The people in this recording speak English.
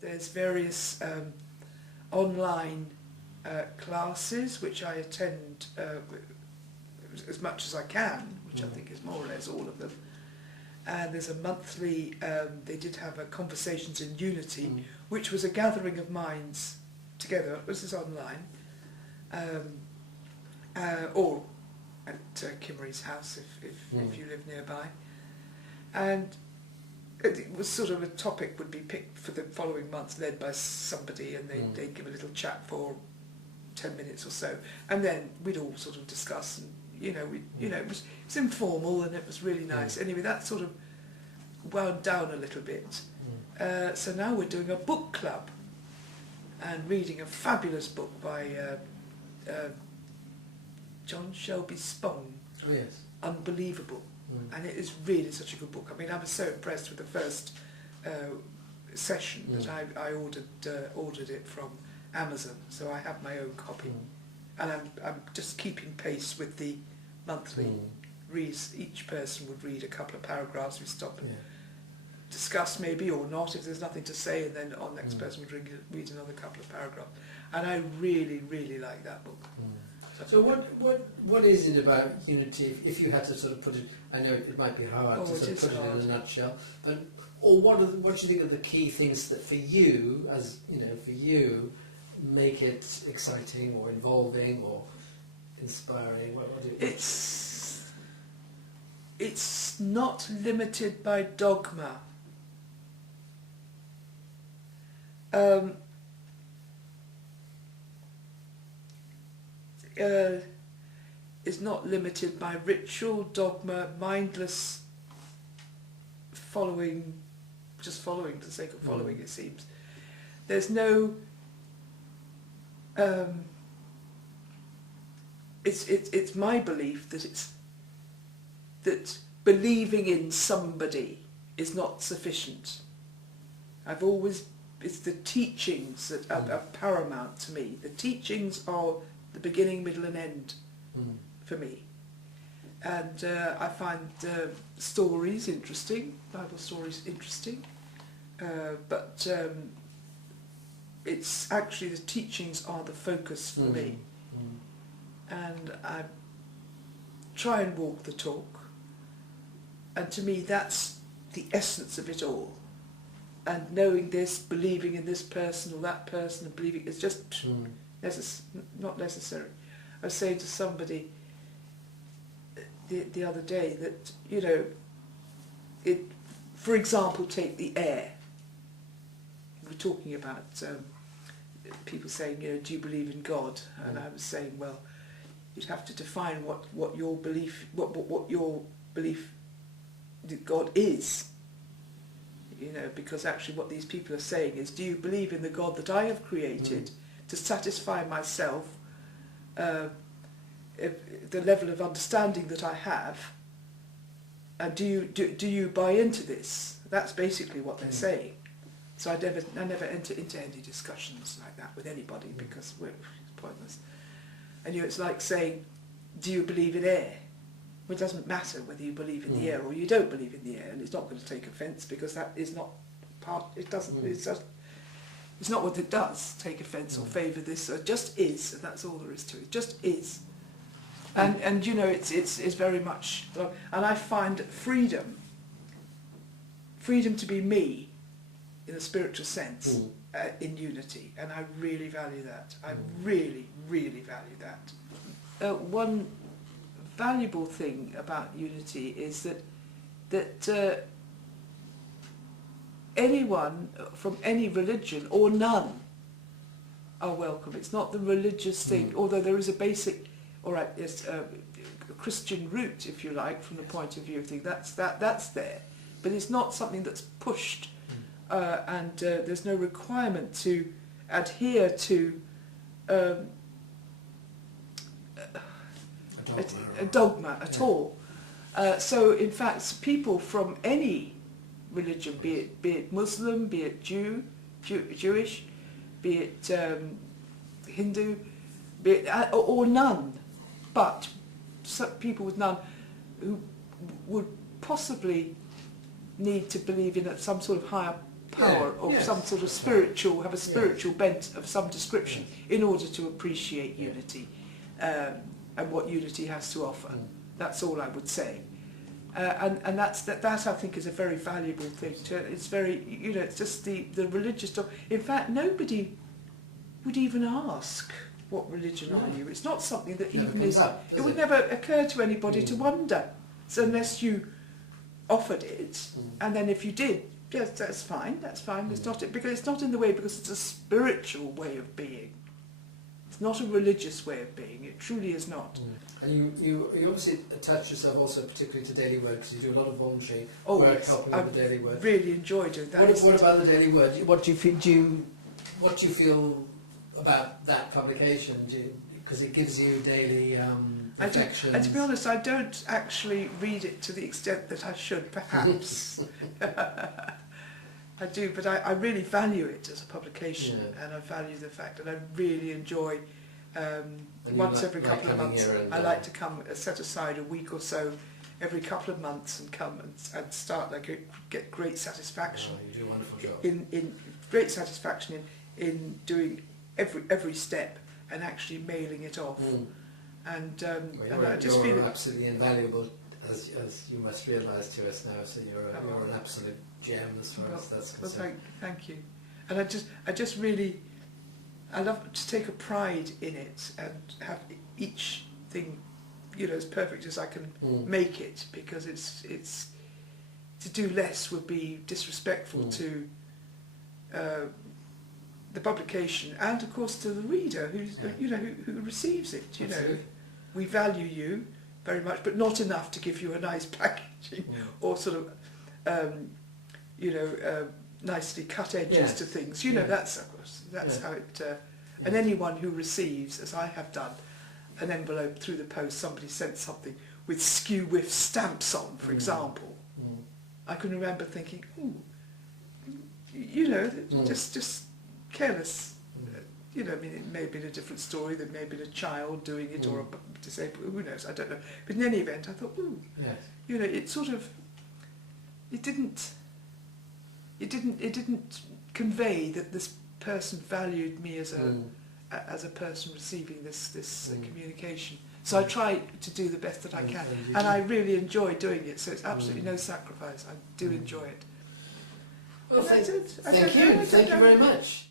There's various online classes which I attend as much as I can, which I think is more or less all of them. And there's a monthly, they did have a Conversations in Unity, which was a gathering of minds together. This is online, or at Kimmery's house if you live nearby. And it was sort of a topic would be picked for the following month, led by somebody, and they'd give a little chat for 10 minutes or so, and then we'd all sort of discuss, and it was informal and it was really nice. Anyway, that sort of wound down a little bit. So now we're doing a book club and reading a fabulous book by John Shelby Spong. Oh yes. Unbelievable. And it is really such a good book. I mean, I was so impressed with the first session that I ordered it from Amazon, so I have my own copy, and I'm just keeping pace with the monthly reads. Each person would read a couple of paragraphs. We stop and discuss maybe or not if there's nothing to say, and then on next person would read another couple of paragraphs. And I really, really like that book. So what is it about Unity, if you had to sort of put it, I know it might be hard to sort of put it in a nutshell, but what do you think are the key things that for you, as for you, make it exciting or involving or inspiring? What do you think? It's not limited by dogma. Is not limited by ritual, dogma, mindless following, just following for the sake of following, it seems. There's no... it's my belief that believing in somebody is not sufficient. It's the teachings that are paramount to me. The teachings are the beginning, middle and end for me. And I find stories interesting, Bible stories interesting, but it's actually the teachings are the focus for me. And I try and walk the talk, and to me that's the essence of it all. And knowing this, believing in this person or that person, and believing it's just not necessary. I was saying to somebody the other day that for example, take the air. We're talking about people saying, do you believe in God? And I was saying, well, you'd have to define what your belief, what your belief that God is. Because actually what these people are saying is, do you believe in the God that I have created to satisfy myself, the level of understanding that I have, and do you buy into this? That's basically what they're saying. So I never enter into any discussions like that with anybody because it's pointless. And it's like saying, do you believe in air? Well, it doesn't matter whether you believe in the air or you don't believe in the air, and it's not going to take offence because that is not part. It doesn't. It's not what it does. Take offence or favour this. It just is, and that's all there is to it. It just is. And it's very much. And I find freedom to be me, in a spiritual sense, in Unity, and I really value that. I really, really value that. One valuable thing about Unity is that anyone from any religion or none are welcome. It's not the religious thing, although there is a basic, there's a Christian root, if you like, from the point of view of things. That's there, but it's not something that's pushed, and there's no requirement to adhere to a dogma at all. So in fact, people from any religion, be it Muslim, be it Jewish, be it Hindu, be it, or none, but some people with none who would possibly need to believe in some sort of higher power or some sort of spiritual, have a spiritual bent of some description in order to appreciate unity and what unity has to offer. That's all I would say. And that I think is a very valuable thing. It's very, you know, it's just the religious stuff. In fact, nobody would even ask, what religion are you? It's not something that even is, it would never occur to anybody to wonder. So unless you offered it, and then if you did, yes, that's fine, it's not it, because it's not in the way, because it's a spiritual way of being. It's not a religious way of being, it truly is not. And you obviously attach yourself also particularly to daily work, because you do a lot of voluntary work, helping with the daily work. I really enjoy doing that. What about the daily work? What do you feel about that publication? Because it gives you daily reflections. And to be honest, I don't actually read it to the extent that I should, perhaps. I do, but I really value it as a publication, and I value the fact that I really enjoy, once every couple of months, I like to come, set aside a week or so every couple of months and come and start, get great satisfaction. Oh, you do a wonderful job. In great satisfaction in doing every step and actually mailing it off. And I just feel you're absolutely invaluable, as you must realise to us now. So you're an absolute gem as far as that's concerned. Well, thank you. And I just really, I love to take a pride in it and have each thing, you know, as perfect as I can make it, because it's to do less would be disrespectful to the publication, and of course to the reader who receives it. You know, we value you very much, but not enough to give you a nice packaging or sort of nicely cut edges to things. You know, that's how it. And anyone who receives, as I have done, an envelope through the post, somebody sent something with skew whiff stamps on, for example. I can remember thinking, ooh, you know, just careless. You know, I mean, it may have been a different story. There may have been a child doing it or a disabled. Who knows? I don't know. But in any event, I thought, ooh, you know, it sort of, it didn't convey that this person valued me as a person receiving this communication. So I try to do the best that I can, and I really enjoy doing it. So it's absolutely no sacrifice. I do enjoy it. Well, thank you very much.